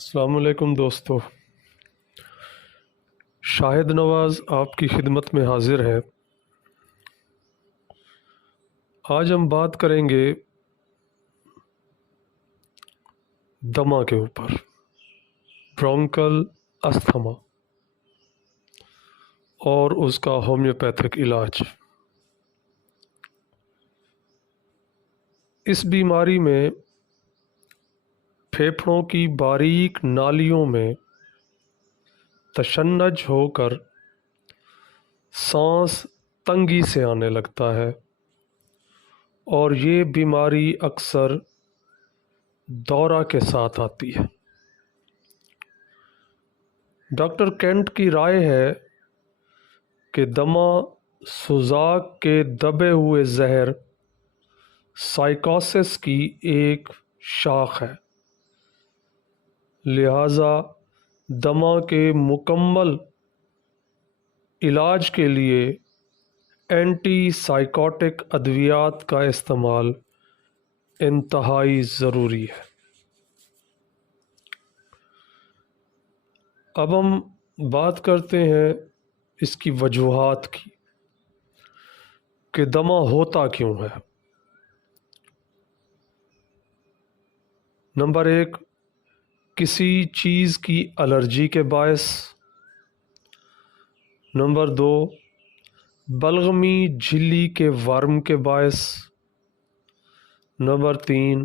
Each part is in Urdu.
السلام علیکم دوستو، شاہد نواز آپ کی خدمت میں حاضر ہے۔ آج ہم بات کریں گے دمہ کے اوپر، برونکل استھما اور اس کا ہومیوپیتھک علاج۔ اس بیماری میں پھیپھڑوں کی باریک نالیوں میں تشنج ہو کر سانس تنگی سے آنے لگتا ہے، اور یہ بیماری اکثر دورہ کے ساتھ آتی ہے۔ ڈاکٹر کینٹ کی رائے ہے کہ دمہ سوزاک کے دبے ہوئے زہر سائکوسس کی ایک شاخ ہے، لہذا دمہ کے مکمل علاج کے لیے اینٹی سائیکوٹک ادویات کا استعمال انتہائی ضروری ہے۔ اب ہم بات کرتے ہیں اس کی وجوہات کی کہ دمہ ہوتا کیوں ہے۔ نمبر 1، کسی چیز کی الرجی کے باعث۔ نمبر 2، بلغمی جھلی کے ورم کے باعث۔ نمبر 3،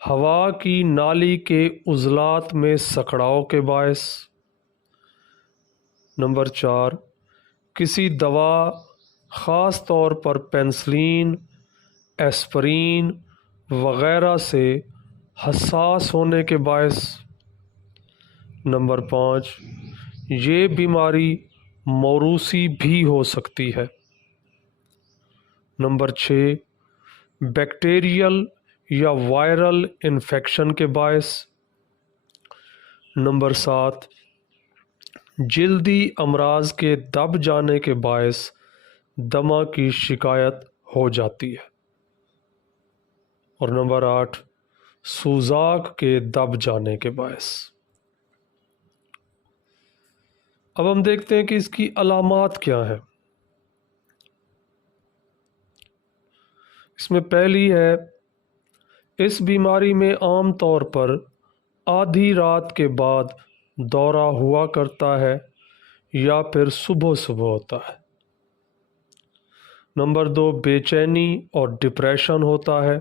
ہوا کی نالی کے عضلات میں سکڑاؤ کے باعث۔ نمبر 4، کسی دوا خاص طور پر پینسلین، ایسپرین وغیرہ سے حساس ہونے کے باعث۔ نمبر 5، یہ بیماری موروثی بھی ہو سکتی ہے۔ نمبر 6، بیکٹیریل یا وائرل انفیکشن کے باعث۔ نمبر 7، جلدی امراض کے دب جانے کے باعث دمہ کی شکایت ہو جاتی ہے۔ اور نمبر 8، سوزاک کے دب جانے کے باعث۔ اب ہم دیکھتے ہیں کہ اس کی علامات کیا ہیں۔ اس میں پہلی ہے، اس بیماری میں عام طور پر آدھی رات کے بعد دورہ ہوا کرتا ہے یا پھر صبح صبح ہوتا ہے۔ نمبر 2، بے چینی اور ڈپریشن ہوتا ہے۔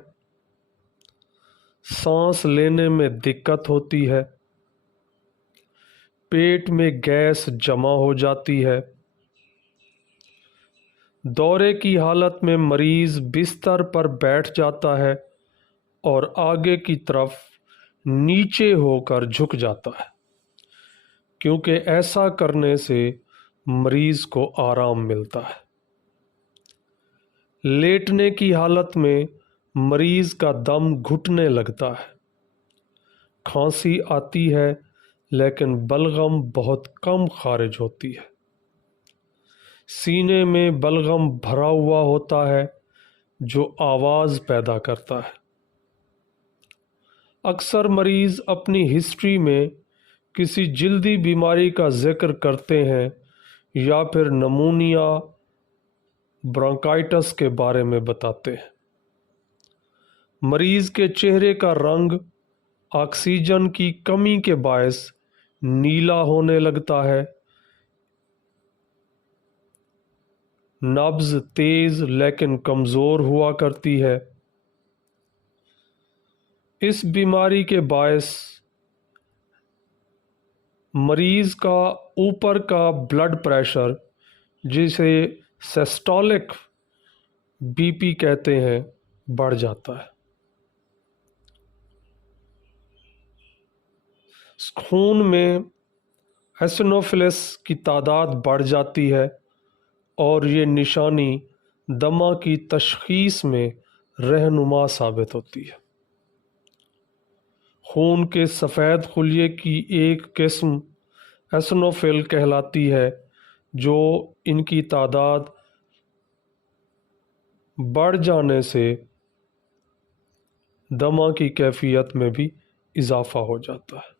سانس لینے میں دقت ہوتی ہے۔ پیٹ میں گیس جمع ہو جاتی ہے۔ دورے کی حالت میں مریض بستر پر بیٹھ جاتا ہے اور آگے کی طرف نیچے ہو کر جھک جاتا ہے، کیونکہ ایسا کرنے سے مریض کو آرام ملتا ہے۔ لیٹنے کی حالت میں مریض کا دم گھٹنے لگتا ہے۔ کھانسی آتی ہے لیکن بلغم بہت کم خارج ہوتی ہے۔ سینے میں بلغم بھرا ہوا ہوتا ہے جو آواز پیدا کرتا ہے۔ اکثر مریض اپنی ہسٹری میں کسی جلدی بیماری کا ذکر کرتے ہیں یا پھر نمونیا، برونکائٹس کے بارے میں بتاتے ہیں۔ مریض کے چہرے کا رنگ آکسیجن کی کمی کے باعث نیلا ہونے لگتا ہے۔ نبض تیز لیکن کمزور ہوا کرتی ہے۔ اس بیماری کے باعث مریض کا اوپر کا بلڈ پریشر، جسے سسٹولک بی پی کہتے ہیں، بڑھ جاتا ہے۔ خون میں ایسنوفلس کی تعداد بڑھ جاتی ہے، اور یہ نشانی دمہ کی تشخیص میں رہنما ثابت ہوتی ہے۔ خون کے سفید خلیے کی ایک قسم ایسنوفل کہلاتی ہے، جو ان کی تعداد بڑھ جانے سے دمہ کی کیفیت میں بھی اضافہ ہو جاتا ہے۔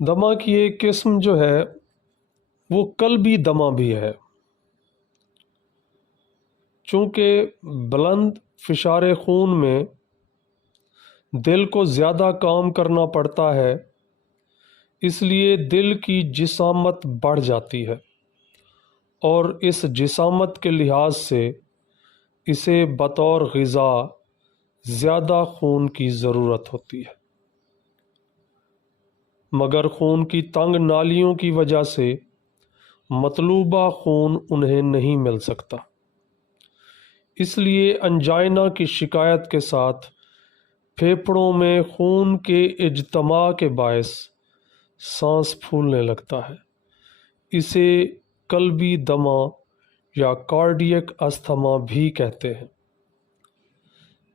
دمہ کی ایک قسم جو ہے وہ قلبی دمہ بھی ہے، چونکہ بلند فشار خون میں دل کو زیادہ کام کرنا پڑتا ہے، اس لیے دل کی جسامت بڑھ جاتی ہے، اور اس جسامت کے لحاظ سے اسے بطور غذا زیادہ خون کی ضرورت ہوتی ہے، مگر خون کی تنگ نالیوں کی وجہ سے مطلوبہ خون انہیں نہیں مل سکتا، اس لیے انجائنا کی شکایت کے ساتھ پھیپھڑوں میں خون کے اجتماع کے باعث سانس پھولنے لگتا ہے۔ اسے قلبی دمہ یا کارڈیک استھما بھی کہتے ہیں۔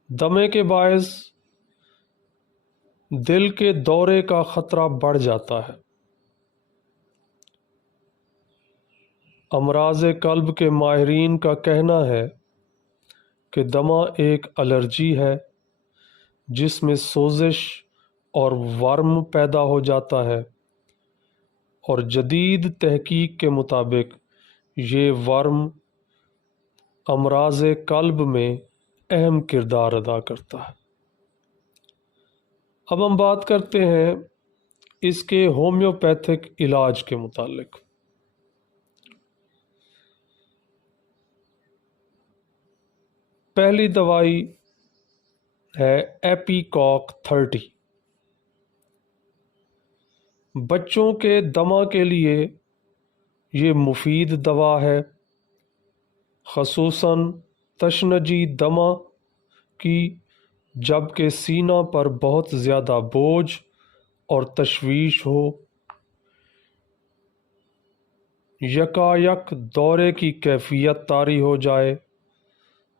دمے کے باعث دل کے دورے کا خطرہ بڑھ جاتا ہے۔ امراض قلب کے ماہرین کا کہنا ہے کہ دمہ ایک الرجی ہے جس میں سوزش اور ورم پیدا ہو جاتا ہے، اور جدید تحقیق کے مطابق یہ ورم امراض قلب میں اہم کردار ادا کرتا ہے۔ اب ہم بات کرتے ہیں اس کے ہومیوپیتھک علاج کے متعلق۔ پہلی دوائی ہے ایپیکاک 30۔ بچوں کے دمہ کے لیے یہ مفید دوا ہے، خصوصاً تشنجی دمہ کی، جبکہ سینہ پر بہت زیادہ بوجھ اور تشویش ہو، یکایک دورے کی کیفیت طاری ہو جائے،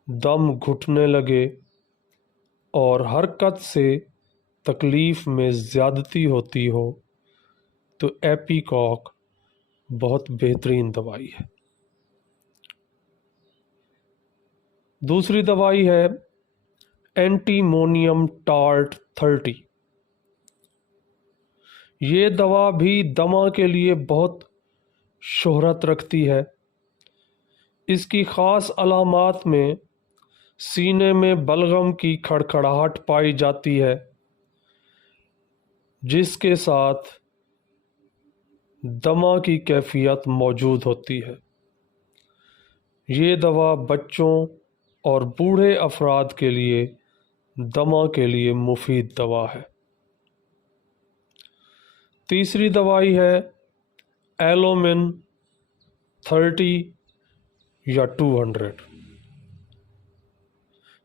دم گھٹنے لگے اور حرکت سے تکلیف میں زیادتی ہوتی ہو، تو ایپیکاک بہت بہترین دوائی ہے۔ دوسری دوائی ہے اینٹیمونیم ٹارٹ 30۔ یہ دوا بھی دمہ کے لیے بہت شہرت رکھتی ہے۔ اس کی خاص علامات میں سینے میں بلغم کی کھڑکھڑاہٹ پائی جاتی ہے، جس کے ساتھ دمہ کی کیفیت موجود ہوتی ہے۔ یہ دوا بچوں اور بوڑھے افراد کے لیے دمہ کے لیے مفید دوا ہے۔ تیسری دوائی ہے ایلومن 30 یا 200۔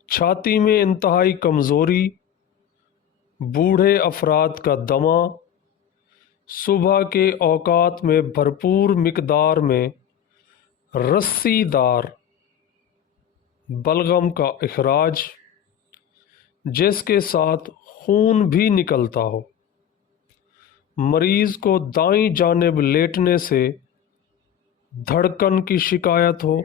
چھاتی میں انتہائی کمزوری، بوڑھے افراد کا دمہ، صبح کے اوقات میں بھرپور مقدار میں رسی دار بلغم کا اخراج، جس کے ساتھ خون بھی نکلتا ہو، مریض کو دائیں جانب لیٹنے سے دھڑکن کی شکایت ہو،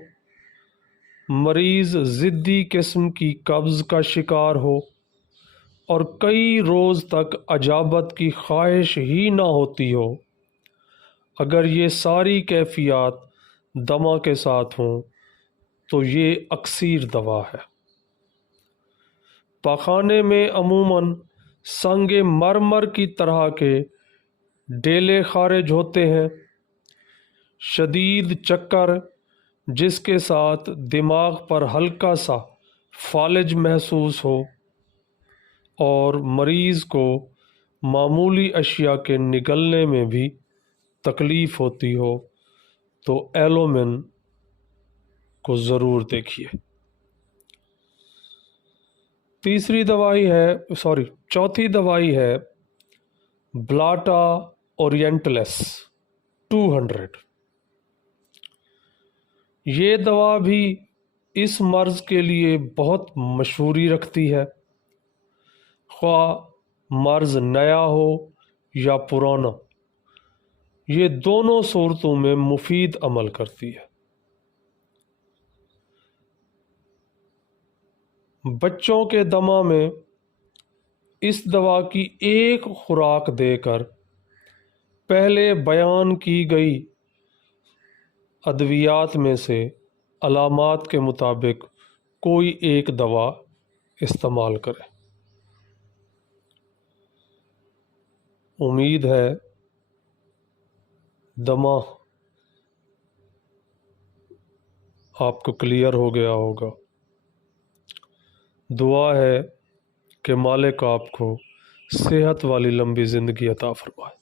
مریض ضدی قسم کی قبض کا شکار ہو، اور کئی روز تک اجابت کی خواہش ہی نہ ہوتی ہو، اگر یہ ساری کیفیات دمہ کے ساتھ ہوں تو یہ اکسیر دوا ہے۔ پاخانے میں عموماً سنگ مرمر کی طرح کے ڈیلے خارج ہوتے ہیں۔ شدید چکر جس کے ساتھ دماغ پر ہلکا سا فالج محسوس ہو، اور مریض کو معمولی اشیاء کے نگلنے میں بھی تکلیف ہوتی ہو، تو ایلومن کو ضرور دیکھیے۔ چوتھی دوائی ہے بلاٹا اورینٹلس 200۔ یہ دوا بھی اس مرض کے لیے بہت مشہوری رکھتی ہے، خواہ مرض نیا ہو یا پرانا، یہ دونوں صورتوں میں مفید عمل کرتی ہے۔ بچوں کے دمہ میں اس دوا کی ایک خوراک دے کر پہلے بیان کی گئی ادویات میں سے علامات کے مطابق کوئی ایک دوا استعمال کریں۔ امید ہے دمہ آپ کو کلیئر ہو گیا ہوگا۔ دعا ہے کہ مالک آپ کو صحت والی لمبی زندگی عطا فرمائے۔